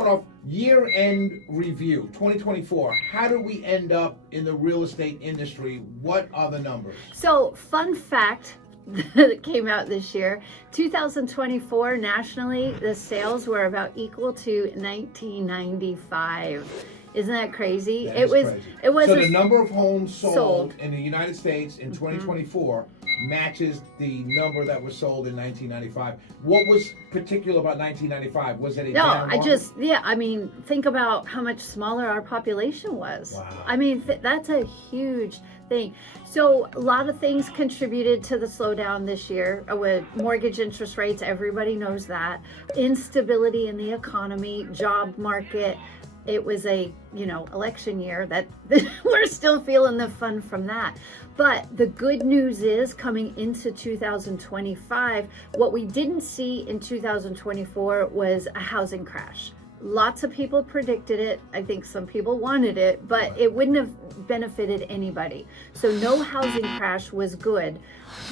start off year-end review, 2024. How do we end up in the real estate industry? What are the numbers? So, fun fact that came out this year, 2024 nationally, the sales were about equal to 1995. Isn't that crazy? That is crazy. It was so the number of homes sold in the United States in 2024 matches the number that was sold in 1995. What was particular about 1995? Was it a down market? I mean, think about how much smaller our population was. Wow. I mean, that's a huge thing. So a lot of things contributed to the slowdown this year with mortgage interest rates. Everybody knows that. Instability in the economy, job market. It was a, election year that we're still feeling the fun from that. But the good news is coming into 2025, what we didn't see in 2024 was a housing crash. Lots of people predicted it. I think some people wanted it, but it wouldn't have benefited anybody. So no housing crash was good.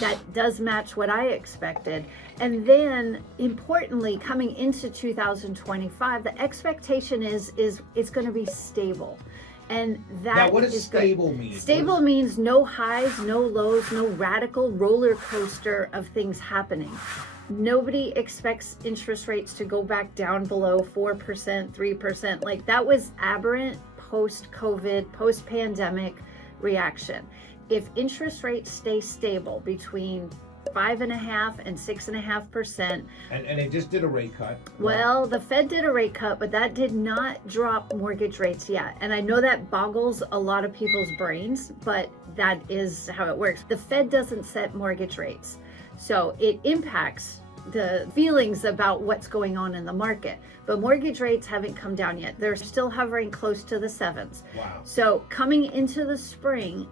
That does match what I expected. And then importantly, coming into 2025, the expectation is it's going to be stable. And that now, what does is stable good. mean? Stable means no highs, no lows, no radical roller coaster of things happening. Nobody expects interest rates to go back down below 4%, 3%. Like that was aberrant post-COVID, post-pandemic reaction. If interest rates stay stable between 5.5% and 6.5%. And they just did a rate cut. Well, the Fed did a rate cut, but that did not drop mortgage rates yet. And I know that boggles a lot of people's brains, but that is how it works. The Fed doesn't set mortgage rates. So it impacts the feelings about what's going on in the market. But mortgage rates haven't come down yet. They're still hovering close to the 7s. Wow. So coming into the spring,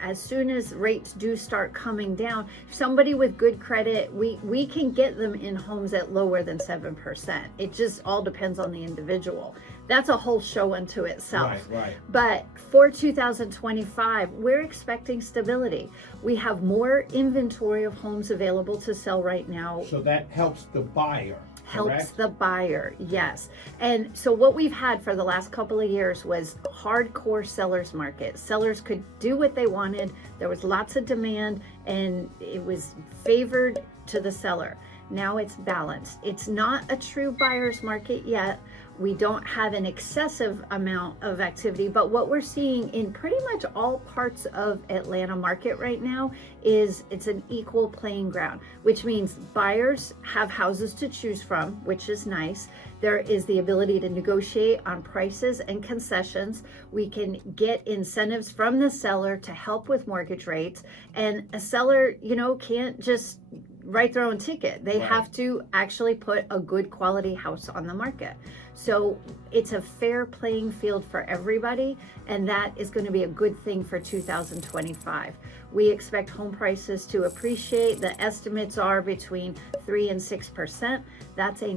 as soon as rates do start coming down, somebody with good credit, we can get them in homes at lower than 7%. It just all depends on the individual. That's a whole show unto itself. Right. But for 2025, we're expecting stability. We have more inventory of homes available to sell right now. So that helps the buyer. Helps correct? the buyer, yes. And so what we've had for the last couple of years was hardcore sellers market. Sellers could do what they wanted. There was lots of demand and it was favored to the seller. Now it's balanced. It's not a true buyer's market yet. We don't have an excessive amount of activity, but what we're seeing in pretty much all parts of Atlanta market right now is it's an equal playing ground, which means buyers have houses to choose from, which is nice. There is the ability to negotiate on prices and concessions. We can get incentives from the seller to help with mortgage rates, and a seller, can't just write their own ticket. They have to actually put a good quality house on the market. So it's a fair playing field for everybody, and that is going to be a good thing for 2025. We expect home prices to appreciate. The estimates are between 3% and 6%. That's a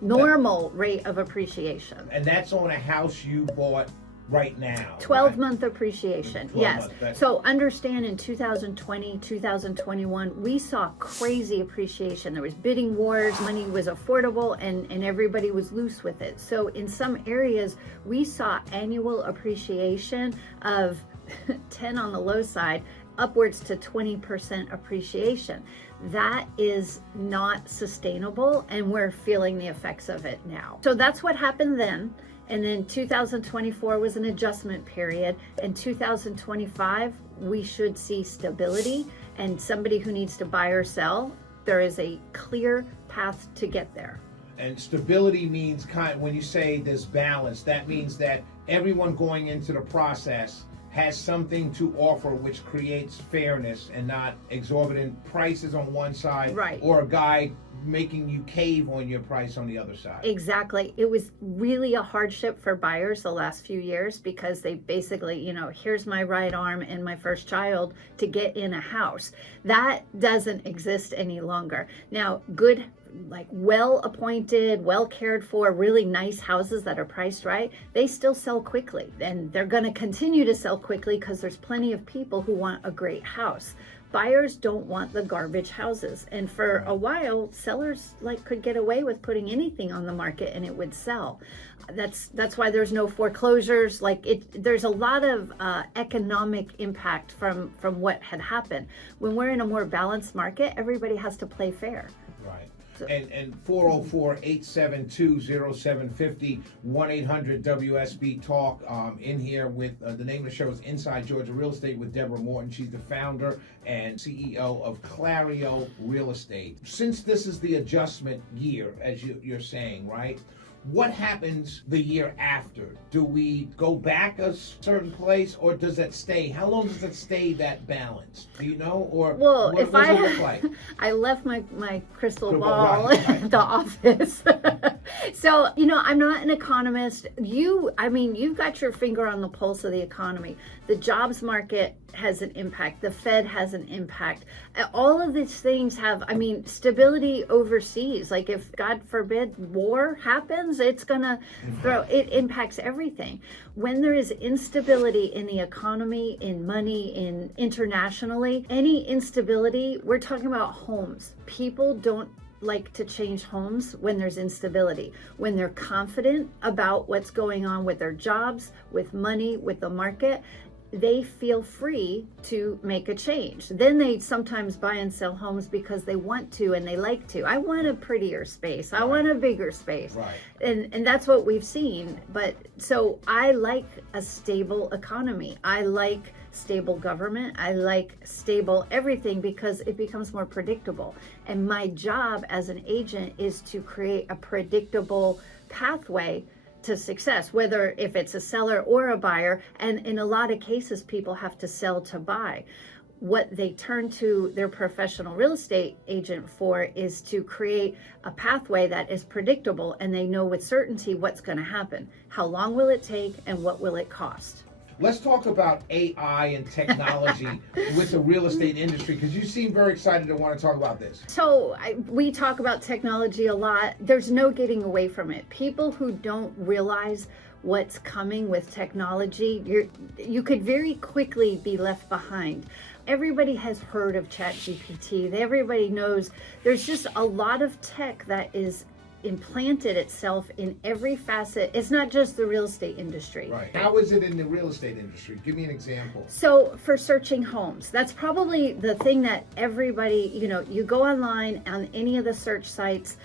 normal rate of appreciation. And that's on a house you bought right now. 12-month appreciation, 12 yes. months. So understand in 2020, 2021, we saw crazy appreciation. There was bidding wars, money was affordable, and everybody was loose with it. So in some areas, we saw annual appreciation of 10 on the low side, upwards to 20% appreciation. That is not sustainable, and we're feeling the effects of it now. So that's what happened then. And then 2024 was an adjustment period. And 2025, we should see stability. And somebody who needs to buy or sell, there is a clear path to get there. And stability means when you say there's balance, that means that everyone going into the process has something to offer which creates fairness and not exorbitant prices on one side, right, or a guy making you cave on your price on the other side. Exactly. It was really a hardship for buyers the last few years because they basically, here's my right arm and my first child to get in a house. That doesn't exist any longer. Now, good, like well-appointed, well-cared for, really nice houses that are priced right, they still sell quickly, and they're going to continue to sell quickly because there's plenty of people who want a great house. Buyers don't want the garbage houses. And for a while, sellers could get away with putting anything on the market and it would sell. That's why there's no foreclosures. There's a lot of economic impact from what had happened. When we're in a more balanced market, everybody has to play fair. Right. And 404-872-0750, 1-800-WSB-TALK. In here with the name of the show is Inside Georgia Real Estate with Deborah Morton. She's the founder and CEO of Clario Real Estate. Since this is the adjustment year, as you're saying, right? What happens the year after? Do we go back a certain place, or does it stay? How long does it stay that balance? Do you know, or well, what does it look like? I left my crystal ball at the office. So, I'm not an economist. You've got your finger on the pulse of the economy. The jobs market has an impact. The Fed has an impact. All of these things have, stability overseas. If, God forbid, war happens, it's gonna it impacts everything. When there is instability in the economy, in money, internationally, any instability, we're talking about homes. People don't like to change homes when there's instability. When they're confident about what's going on with their jobs, with money, with the market, they feel free to make a change. Then they sometimes buy and sell homes because they want to and they like to. I want a prettier space. I want a bigger space. Right. And that's what we've seen. But so I like a stable economy. I like stable government. I like stable everything because it becomes more predictable. And my job as an agent is to create a predictable pathway to success, whether if it's a seller or a buyer. And in a lot of cases, people have to sell to buy. What they turn to their professional real estate agent for is to create a pathway that is predictable and they know with certainty what's going to happen. How long will it take and what will it cost? Let's talk about AI and technology with the real estate industry, because you seem very excited to want to talk about this. So we talk about technology a lot. There's no getting away from it. People who don't realize what's coming with technology, you could very quickly be left behind. Everybody has heard of ChatGPT. Everybody knows there's just a lot of tech that is implanted itself in every facet. It's not just the real estate industry. Right. How is it in the real estate industry? Give me an example. So for searching homes, that's probably the thing that everybody, you go online on any of the search sites,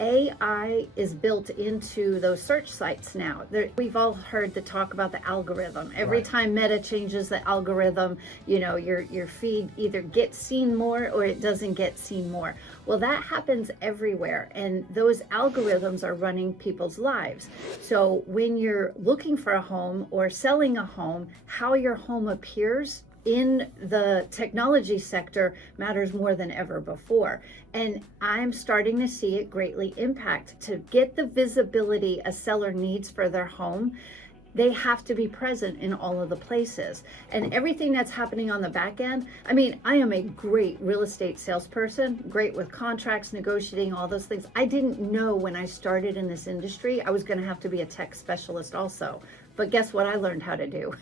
AI is built into those search sites now. We've all heard the talk about the algorithm. Every time Meta changes the algorithm, your feed either gets seen more or it doesn't get seen more. Well, that happens everywhere, and those algorithms are running people's lives. So when you're looking for a home or selling a home, how your home appears in the technology sector matters more than ever before. And I'm starting to see it greatly impact. To get the visibility a seller needs for their home, they have to be present in all of the places. And everything that's happening on the back end, I am a great real estate salesperson, great with contracts, negotiating, all those things. I didn't know when I started in this industry, I was gonna have to be a tech specialist also. But guess what I learned how to do?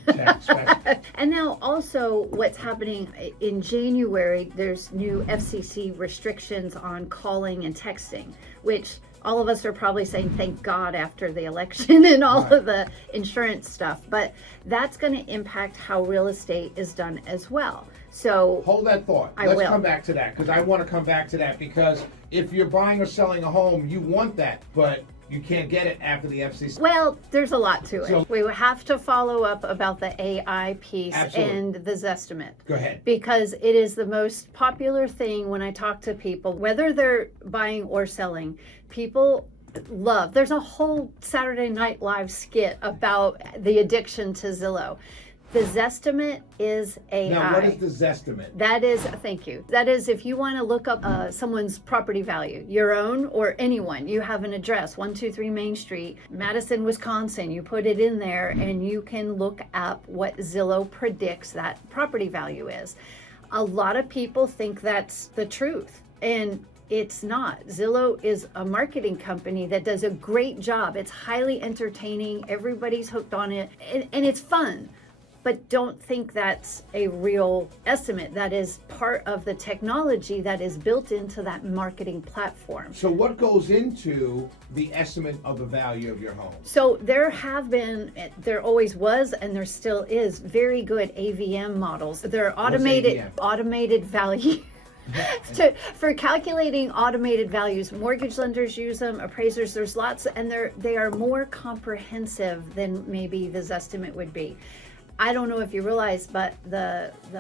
And now also what's happening in January, there's new FCC restrictions on calling and texting, which all of us are probably saying thank God after the election and all of the insurance stuff. But that's going to impact how real estate is done as well. So hold that thought. Let's come back to that, because I want to come back to that, because if you're buying or selling a home, you want that, but you can't get it after the FCC. Well, there's a lot to it. We have to follow up about the AI piece and the Zestimate. Go ahead. Because it is the most popular thing when I talk to people, whether they're buying or selling. People love, there's a whole Saturday Night Live skit about the addiction to Zillow. The Zestimate is AI. Now, what is the Zestimate? That is, thank you. That is if you want to look up someone's property value, your own or anyone, you have an address, 123 Main Street, Madison, Wisconsin, you put it in there and you can look up what Zillow predicts that property value is. A lot of people think that's the truth, and it's not. Zillow is a marketing company that does a great job. It's highly entertaining. Everybody's hooked on it, and it's fun. but don't think that's a real estimate. That is part of the technology that is built into that marketing platform. So what goes into the estimate of the value of your home? So there always was, and there still is very good AVM models. They're automated value. For calculating automated values, mortgage lenders use them, appraisers, there's lots, and they are more comprehensive than maybe the Zestimate would be. I don't know if you realize, but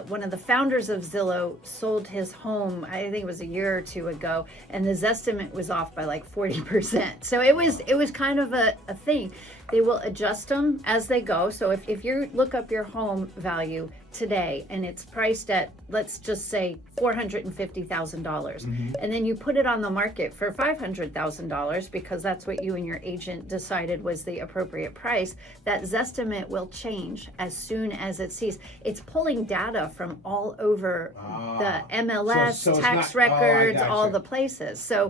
one of the founders of Zillow sold his home, I think it was a year or two ago, and the Zestimate was off by like 40%. So it was kind of a thing. They will adjust them as they go. So if you look up your home value today and it's priced at, let's just say $450,000, and then you put it on the market for $500,000 because that's what you and your agent decided was the appropriate price, that Zestimate will change as soon as it sees. It's pulling data from all over the MLS, so tax records, all the places. So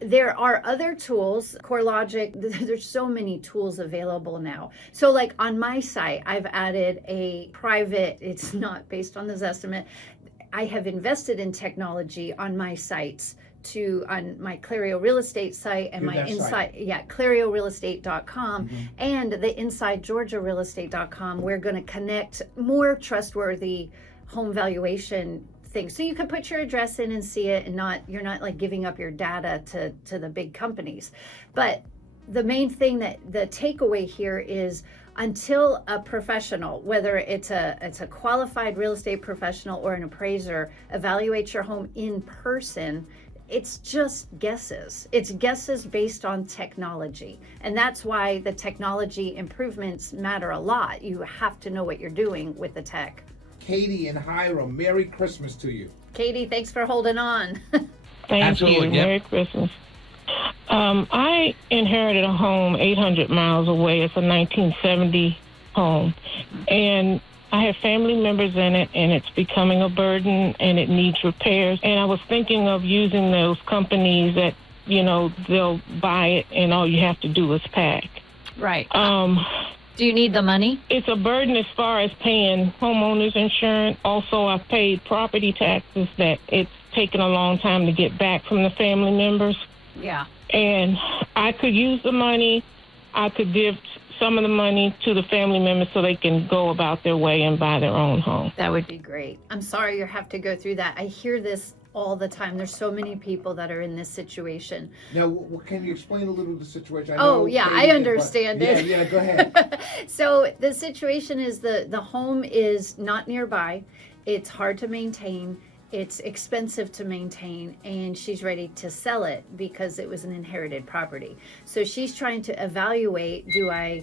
there are other tools, CoreLogic, there's so many tools available now. So like on my site, I've added a private, it's not based on the Zestimate. I have invested in technology on my sites on my Clario Real Estate site and my ClarioRealestate.com and the InsideGeorgiaRealestate.com. We're going to connect more trustworthy home valuation things. So you can put your address in and see it, and you're not like giving up your data to the big companies. But the main thing that the takeaway here is, until a professional, whether it's a qualified real estate professional or an appraiser, evaluates your home in person, it's just guesses. It's guesses based on technology. And that's why the technology improvements matter a lot. You have to know what you're doing with the tech. Katie and Hiram, Merry Christmas to you. Katie, thanks for holding on. Thank you. Merry Christmas. I inherited a home 800 miles away. It's a 1970 home. And I have family members in it, and it's becoming a burden, and it needs repairs. And I was thinking of using those companies that, they'll buy it, and all you have to do is pack. Right. Do you need the money? It's a burden as far as paying homeowners insurance. Also, I've paid property taxes that it's taken a long time to get back from the family members. Yeah. And I could use the money. I could give some of the money to the family members so they can go about their way and buy their own home. That would be great. I'm sorry you have to go through that. I hear this all the time. There's so many people that are in this situation. Now, can you explain a little the situation? I understand it. Yeah, go ahead. So the situation is the home is not nearby. It's hard to maintain. It's expensive to maintain, and she's ready to sell it because it was an inherited property. So she's trying to evaluate, do I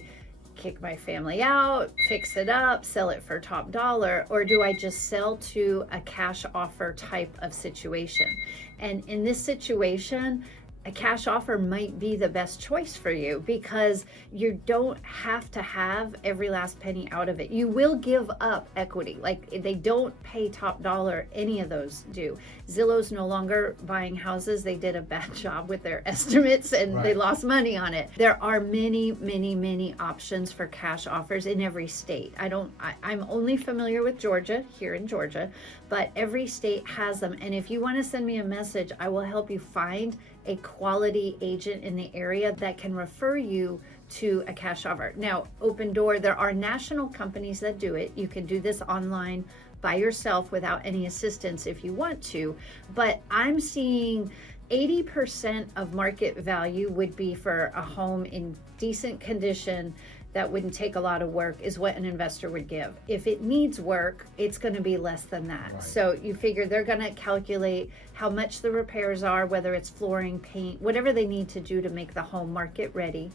kick my family out, fix it up, sell it for top dollar, or do I just sell to a cash offer type of situation? And in this situation, a cash offer might be the best choice for you because you don't have to have every last penny out of it. You will give up equity. Like, they don't pay top dollar, any of those do. Zillow's no longer buying houses. They did a bad job with their estimates and They lost money on it. There are many, many, many options for cash offers in every state. I'm only familiar with Georgia, here in Georgia, but every state has them. And if you want to send me a message, I will help you find a quality agent in the area that can refer you to a cash offer. Now, Opendoor, there are national companies that do it. You can do this online by yourself without any assistance if you want to, but I'm seeing 80% of market value would be for a home in decent condition that wouldn't take a lot of work, is what an investor would give. If it needs work, it's going to be less than that. Right. So you figure they're going to calculate how much the repairs are, whether it's flooring, paint, whatever they need to do to make the home market ready.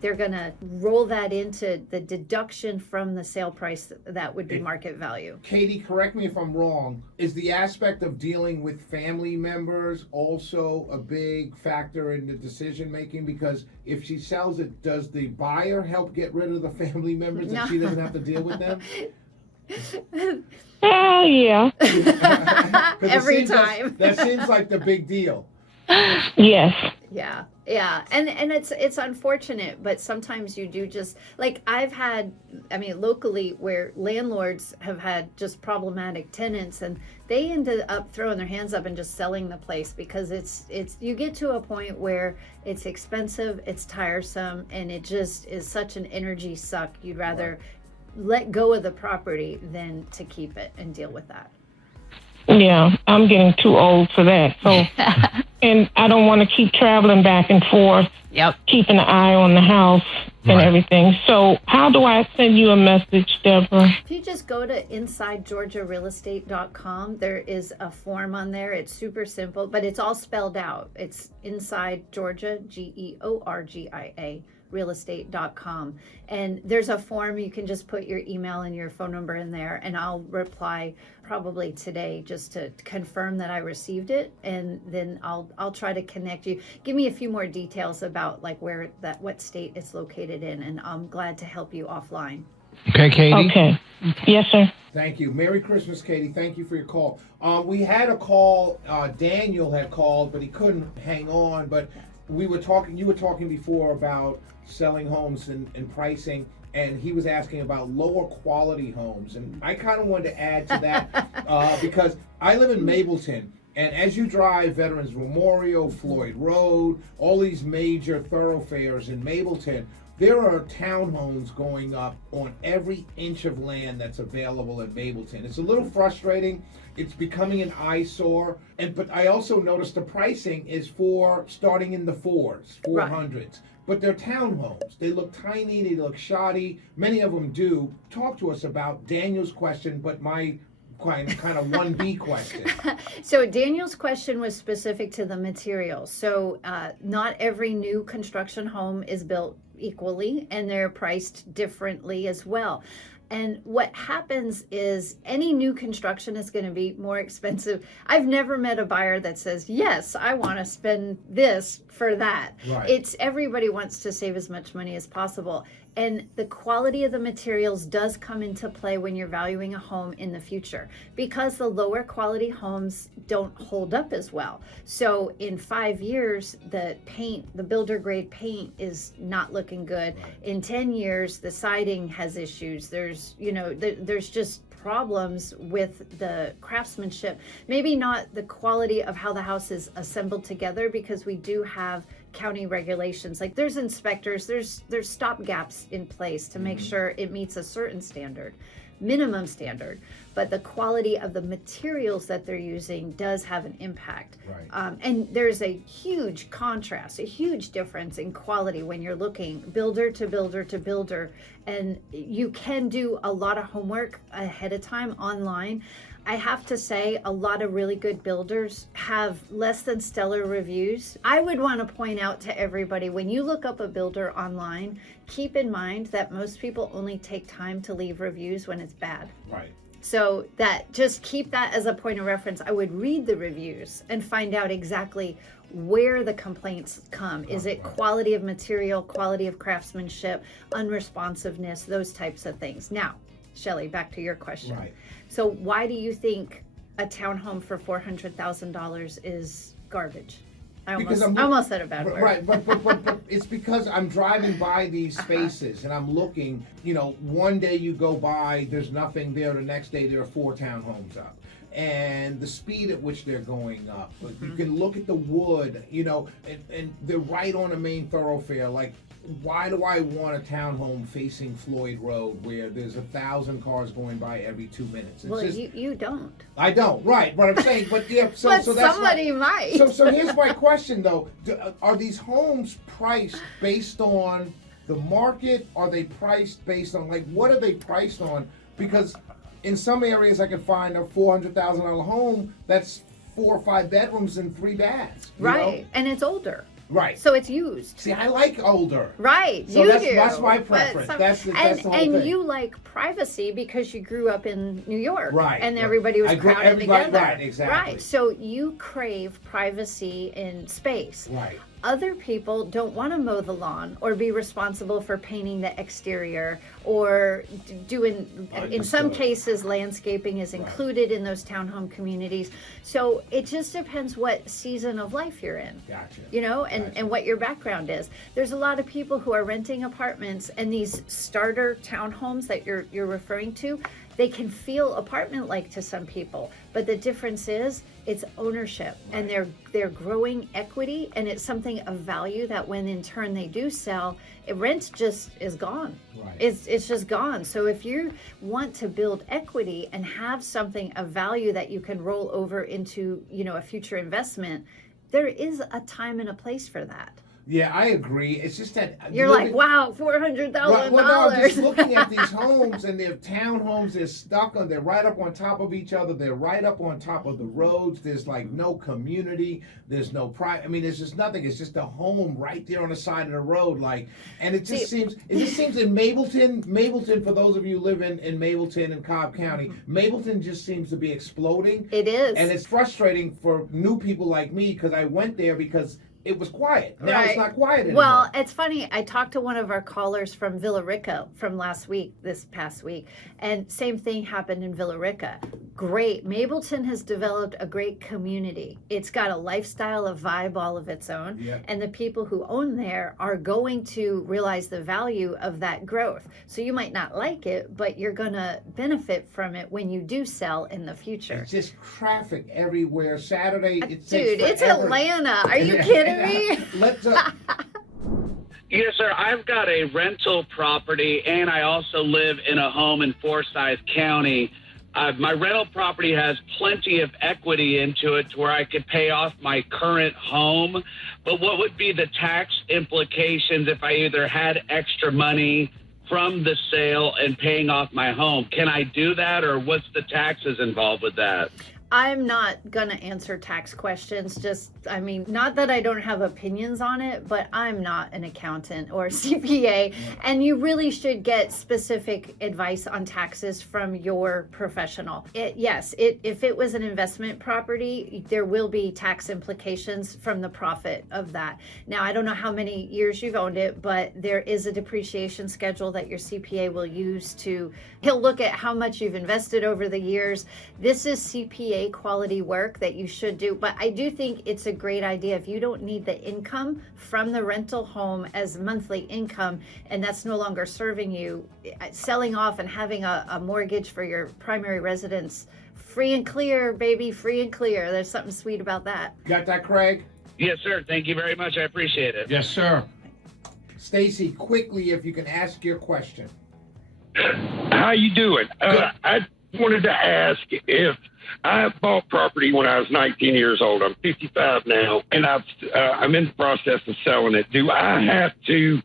They're going to roll that into the deduction from the sale price that would be market value. Katie, correct me if I'm wrong. Is the aspect of dealing with family members also a big factor in the decision making? Because if she sells it, does the buyer help get rid of the family members and she doesn't have to deal with them? Yeah. Every time. That seems like the big deal. Yes. Yeah. Yeah, and it's unfortunate, but sometimes you do just like I've had, I mean, locally where landlords have had just problematic tenants, and they ended up throwing their hands up and just selling the place because it's you get to a point where it's expensive, it's tiresome, and it just is such an energy suck. You'd rather let go of the property than to keep it and deal with that. Yeah, I'm getting too old for that. So, and I don't want to keep traveling back and forth. Yep. Keeping an eye on the house and everything. So, how do I send you a message, Deborah? If you just go to InsideGeorgiaRealEstate.com, there is a form on there. It's super simple, but it's all spelled out. It's Inside Georgia, Georgia, realestate.com. And there's a form. You can just put your email and your phone number in there, and I'll reply probably today just to confirm that I received it, and then I'll try to connect you. Give me a few more details about like what state it's located in, and I'm glad to help you offline. Okay, Katie? Okay. Yes, sir. Thank you. Merry Christmas, Katie. Thank you for your call. We had a call. Daniel had called, but he couldn't hang on. But you were talking before about selling homes and pricing, and he was asking about lower quality homes. And I kind of wanted to add to that because I live in Mableton. And as you drive Veterans Memorial, Floyd Road, all these major thoroughfares in Mableton, there are townhomes going up on every inch of land that's available in Mableton. It's a little frustrating. It's becoming an eyesore. But I also noticed the pricing is for starting in the 400s. Right. But they're townhomes. They look tiny, they look shoddy. Many of them do. Talk to us about Daniel's question, but my kind of 1B question. So Daniel's question was specific to the materials. So not every new construction home is built equally, and they're priced differently as well. And what happens is any new construction is going to be more expensive. I've never met a buyer that says, yes, I want to spend this for that. Right. It's everybody wants to save as much money as possible. And the quality of the materials does come into play when you're valuing a home in the future, because the lower quality homes don't hold up as well. So in 5 years, the builder grade paint is not looking good. In 10 years, the siding has issues. There's just problems with the craftsmanship. Maybe not the quality of how the house is assembled together, because we do have county regulations. Like there's inspectors, there's stop gaps in place to make sure it meets a certain standard, minimum standard. But the quality of the materials that they're using does have an impact. Right. And there's a huge contrast, a huge difference in quality when you're looking builder to builder to builder. And you can do a lot of homework ahead of time online. I have to say, a lot of really good builders have less than stellar reviews. I would want to point out to everybody, when you look up a builder online, keep in mind that most people only take time to leave reviews when it's bad. Right. So just keep that as a point of reference. I would read the reviews and find out exactly where the complaints come. Is it quality of material, quality of craftsmanship, unresponsiveness, those types of things. Now, Shelley, back to your question. Right. So why do you think a townhome for $400,000 is garbage? I almost said a bad word. Right, but it's because I'm driving by these spaces and I'm looking, one day you go by, there's nothing there, the next day there are 4 townhomes up. And the speed at which they're going up. But you can look at the wood, and they're right on a main thoroughfare. Like, why do I want a townhome facing Floyd Road where there's 1,000 cars going by every 2 minutes? It's you don't. I don't, right? But I'm saying, but yeah, so but so that's somebody might. So here's my question though: are these homes priced based on the market? Are they priced based on what are they priced on? Because in some areas I can find a $400,000 home that's 4 or 5 bedrooms and 3 baths. Right, and it's older. Right. So it's used. See, I like older. Right. So you do. That's my preference. That's the whole thing. And you like privacy because you grew up in New York. Right. And everybody was crowded together. Right, exactly. Right. So you crave privacy in space. Right. Other people don't want to mow the lawn or be responsible for painting the exterior or doing, in some Understood. cases, landscaping is included in those townhome communities. So it just depends what season of life you're in. Gotcha. You know, and, Gotcha. and what your background is. There's a lot of people who are renting apartments, and these starter townhomes that you're referring to, they can feel apartment-like to some people, but the difference is it's ownership, and they're growing equity, and it's something of value that when in turn they do sell, rent just is gone. Right. It's just gone. So if you want to build equity and have something of value that you can roll over into, you know, a future investment, there is a time and a place for that. Yeah, I agree. It's just that You're like, wow, $400,000. Well, no, I'm just looking at these homes, and they're townhomes. They're stuck on. They're right up on top of each other. They're right up on top of the roads. There's like no community. There's no private. I mean, there's just nothing. It's just a home right there on the side of the road. Like, and it just seems. It just seems in Mableton. For those of you who live in Mableton and Cobb County, Mableton just seems to be exploding. It is, and it's frustrating for new people like me because I went there because it was quiet. Now it's not quiet anymore. Well, it's funny. I talked to one of our callers from Villa Rica from this past week, and same thing happened in Villa Rica. Great. Mableton has developed a great community. It's got a lifestyle, a vibe all of its own, Yeah. and the people who own there are going to realize the value of that growth. So you might not like it, but you're going to benefit from it when you do sell in the future. It's just traffic everywhere. Saturday, it takes Dude, it's forever. Atlanta. Are you kidding me? Let's. Yes, sir. I've got a rental property, and I also live in a home in Forsyth County. My rental property has plenty of equity into it to where I could pay off my current home. But what would be the tax implications if I either had extra money from the sale and paying off my home? Can I do that, or what's the taxes involved with that? I'm not going to answer tax questions. Not that I don't have opinions on it, but I'm not an accountant or a CPA. And you really should get specific advice on taxes from your professional. If it was an investment property, there will be tax implications from the profit of that. Now, I don't know how many years you've owned it, but there is a depreciation schedule that your CPA will use he'll look at how much you've invested over the years. This is CPA quality work that you should do, but I do think it's a great idea if you don't need the income from the rental home as monthly income, and that's no longer serving you, selling off and having a mortgage for your primary residence, free and clear, baby, free and clear. There's something sweet about that. Got that, Craig? Yes, sir. Thank you very much. I appreciate it. Yes, sir. Stacy, quickly, if you can ask your question. How you doing? I wanted to ask if I bought property when I was 19 years old. I'm 55 now, and I'm in the process of selling it. Do I have to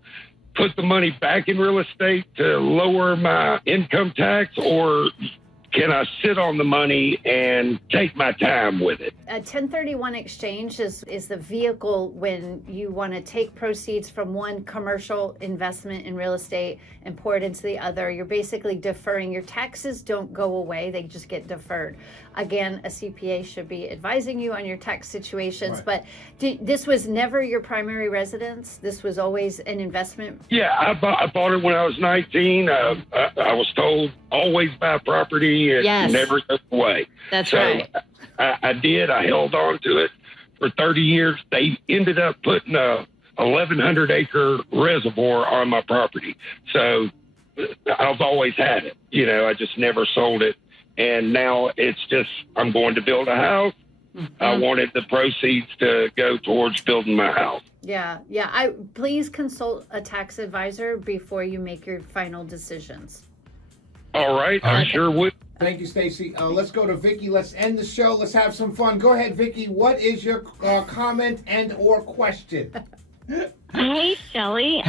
put the money back in real estate to lower my income tax, or can I sit on the money and take my time with it? A 1031 exchange is the vehicle when you want to take proceeds from one commercial investment in real estate and pour it into the other. You're basically deferring. Your taxes don't go away, they just get deferred. Again, a CPA should be advising you on your tax situations, Right. but this was never your primary residence? This was always an investment? Yeah, I bought it when I was 19. I was told always buy property and Yes. never go away. That's So right. I did. I held on to it for 30 years. They ended up putting a 1,100 acre reservoir on my property. So I've always had it. I just never sold it. And now it's just, I'm going to build a house. Mm-hmm. I wanted the proceeds to go towards building my house. Yeah. Please consult a tax advisor before you make your final decisions. All right. I sure would. Thank you, Stacy. Let's go to Vicky. Let's end the show. Let's have some fun. Go ahead, Vicky. What is your comment and or question? Hey, Shelley.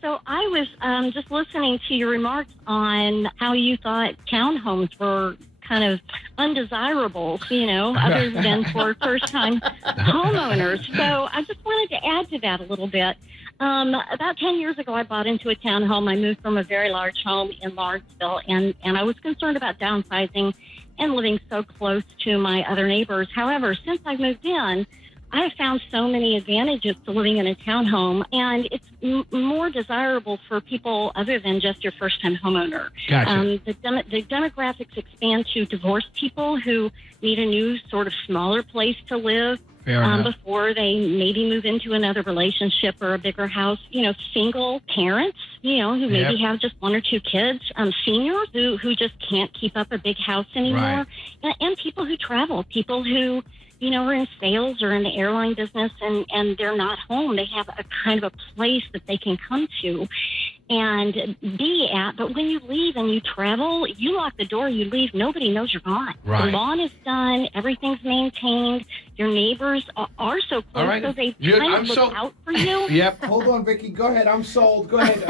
So I was just listening to your remarks on how you thought townhomes were kind of undesirable, other than for first-time homeowners. So I just wanted to add to that a little bit. About 10 years ago, I bought into a townhome. I moved from a very large home in Lawrenceville, and I was concerned about downsizing and living so close to my other neighbors. However, since I moved in, I have found so many advantages to living in a townhome, and it's more desirable for people other than just your first-time homeowner. Gotcha. The demographics expand to divorced people who need a new sort of smaller place to live. Fair enough. Before they maybe move into another relationship or a bigger house. Single parents, who maybe have just one or two kids, seniors who just can't keep up a big house anymore, and people who travel, people who, are in sales or in the airline business and they're not home. They have a kind of a place that they can come to and be at. But when you leave and you travel, you lock the door, you leave, nobody knows you're gone. Right. The lawn is done, everything's maintained, your neighbors are so close, right. so they Good. kind I'm of look so- out for you. Yep. Hold on, Vicky. Go ahead. I'm sold. Go ahead.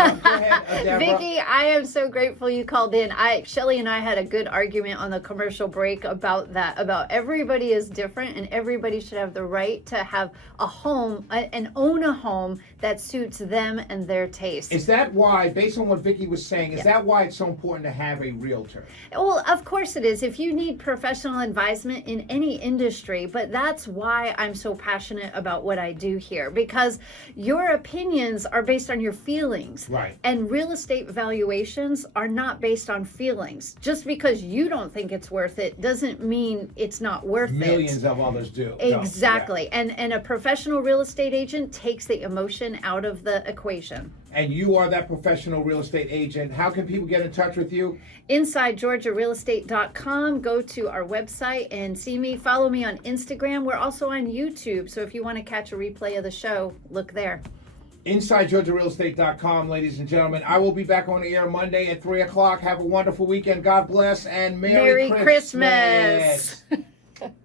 Deborah. Vicky, I am so grateful you called in. Shelley and I had a good argument on the commercial break about that, about everybody is different and everybody should have the right to have a home and own a home that suits them and their taste. Is that why, based on what Vicky was saying, is that why it's so important to have a realtor? Well, of course it is. If you need professional advisement in any industry, but that's why I'm so passionate about what I do here, because your opinions are based on your feelings. Right. And real estate valuations are not based on feelings. Just because you don't think it's worth it doesn't mean it's not worth Millions it. of others do. Exactly. No, And a professional real estate agent takes the emotion out of the equation. yeah. And you are that professional real estate agent. How can people get in touch with you? InsideGeorgiaRealEstate.com. Go to our website and see me. Follow me on Instagram. We're also on YouTube. So if you want to catch a replay of the show, look there. InsideGeorgiaRealEstate.com, ladies and gentlemen. I will be back on the air Monday at 3 o'clock. Have a wonderful weekend. God bless and Merry Christmas.